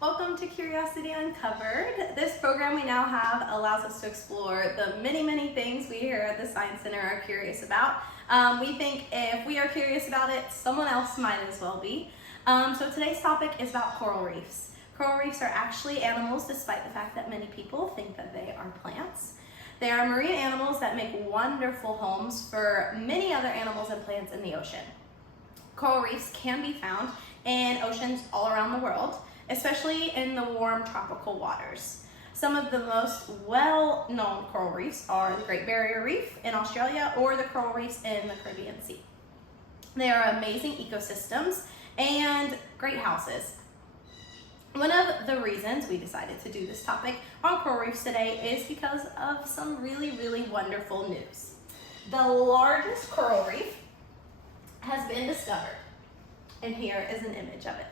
Welcome to Curiosity Uncovered. This program we now have allows us to explore the many things we here at the Science Center are curious about. We think if we are curious about it, someone else might as well be. So today's topic is about coral reefs. Coral reefs are actually animals, despite the fact that many people think that they are plants. They are marine animals that make wonderful homes for many other animals and plants in the ocean. Coral reefs can be found in oceans all around the world, especially in the warm tropical waters. Some of the most well-known coral reefs are the Great Barrier Reef in Australia or the coral reefs in the Caribbean Sea. They are amazing ecosystems and great houses. One of the reasons we decided to do this topic on coral reefs today is because of some really wonderful news. The largest coral reef has been discovered, and here is an image of it.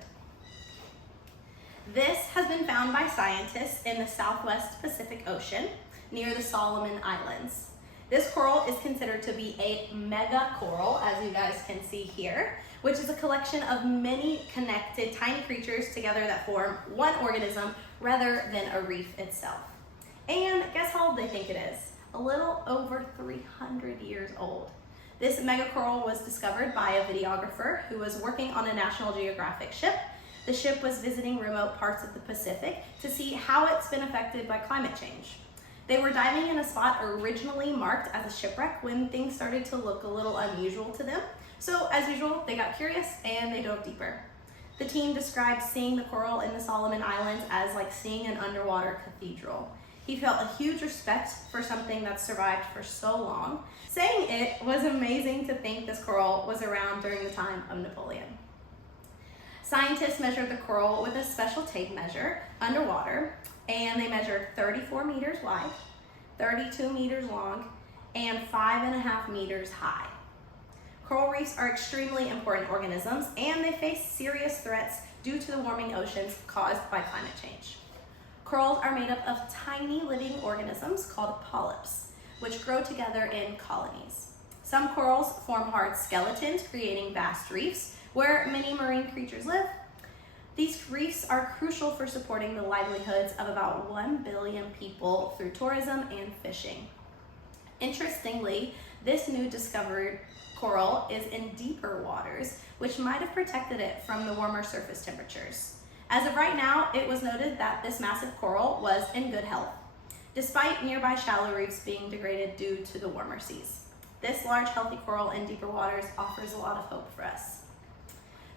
This has been found by scientists in the Southwest Pacific Ocean near the Solomon Islands. This coral is considered to be a mega coral, as you guys can see here, which is a collection of many connected tiny creatures together that form one organism rather than a reef itself. And guess how old they think it is? A little over 300 years old. This mega coral was discovered by a videographer who was working on a National Geographic ship. The ship was visiting remote parts of the Pacific to see how it's been affected by climate change. They were diving in a spot originally marked as a shipwreck when things started to look a little unusual to them. So as usual, they got curious and they dove deeper. The team described seeing the coral in the Solomon Islands as like seeing an underwater cathedral. He felt a huge respect for something that survived for so long, saying it was amazing to think this coral was around during the time of Napoleon. Scientists measured the coral with a special tape measure underwater, and they measured 34 meters wide, 32 meters long, and 5.5 meters high. Coral reefs are extremely important organisms, and they face serious threats due to the warming oceans caused by climate change. Corals are made up of tiny living organisms called polyps, which grow together in colonies. Some corals form hard skeletons, creating vast reefs where many marine creatures live. These reefs are crucial for supporting the livelihoods of about 1 billion people through tourism and fishing. Interestingly, this new discovered coral is in deeper waters, which might have protected it from the warmer surface temperatures. As of right now, it was noted that this massive coral was in good health, despite nearby shallow reefs being degraded due to the warmer seas. This large, healthy coral in deeper waters offers a lot of hope for us.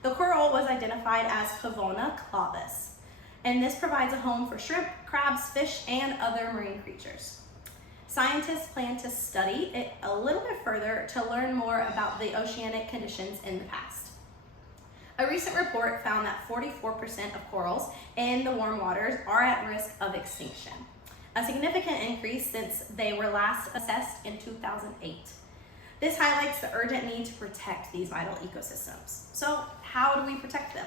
The coral was identified as Pavona clavis, and this provides a home for shrimp, crabs, fish, and other marine creatures. Scientists plan to study it a little bit further to learn more about the oceanic conditions in the past. A recent report found that 44% of corals in the warm waters are at risk of extinction, a significant increase since they were last assessed in 2008. This highlights the urgent need to protect these vital ecosystems. So how do we protect them?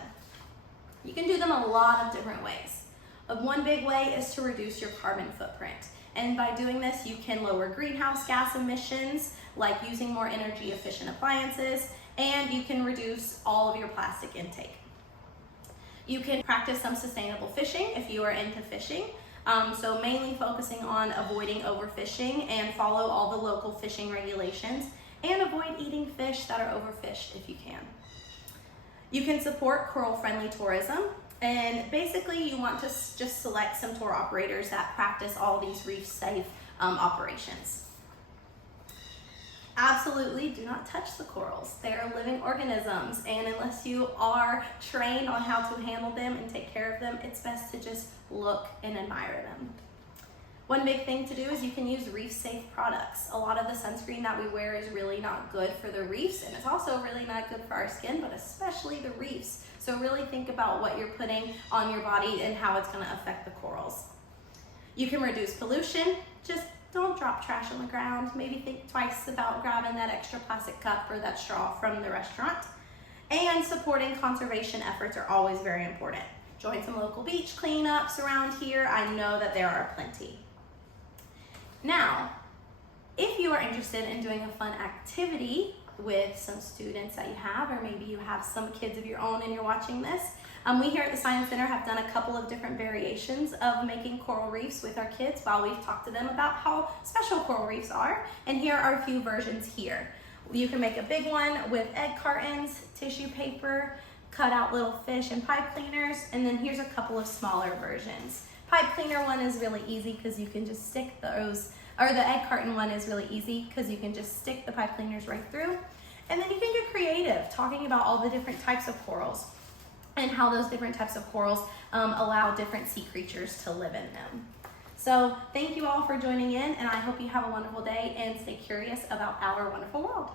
You can do them a lot of different ways. One big way is to reduce your carbon footprint. And by doing this, you can lower greenhouse gas emissions, like using more energy efficient appliances, and you can reduce all of your plastic intake. You can practice some sustainable fishing if you are into fishing. So mainly focusing on avoiding overfishing and follow all the local fishing regulations, and avoid eating fish that are overfished if you can. You can support coral-friendly tourism, and basically you want to just select some tour operators that practice all these reef-safe operations. Absolutely do not touch the corals. They are living organisms, and unless you are trained on how to handle them and take care of them, it's best to just look and admire them. One big thing to do is you can use reef-safe products. A lot of the sunscreen that we wear is really not good for the reefs, and it's also really not good for our skin, but especially the reefs. So really think about what you're putting on your body and how it's going to affect the corals. You can reduce pollution. Just don't drop trash on the ground. Maybe think twice about grabbing that extra plastic cup or that straw from the restaurant. And supporting conservation efforts are always very important. Join some local beach cleanups around here. I know that there are plenty. Now, if you are interested in doing a fun activity with some students that you have, or maybe you have some kids of your own and you're watching this, We here at the Science Center have done a couple of different variations of making coral reefs with our kids while we've talked to them about how special coral reefs are. And here are a few versions here. You can make a big one with egg cartons, tissue paper, cut out little fish and pipe cleaners, and then here's a couple of smaller versions. Pipe cleaner one is really easy because you can just stick those, or the egg carton one is really easy because you can just stick the pipe cleaners right through. And then you can get creative, talking about all the different types of corals and how those different types of corals allow different sea creatures to live in them. So thank you all for joining in, and I hope you have a wonderful day and stay curious about our wonderful world.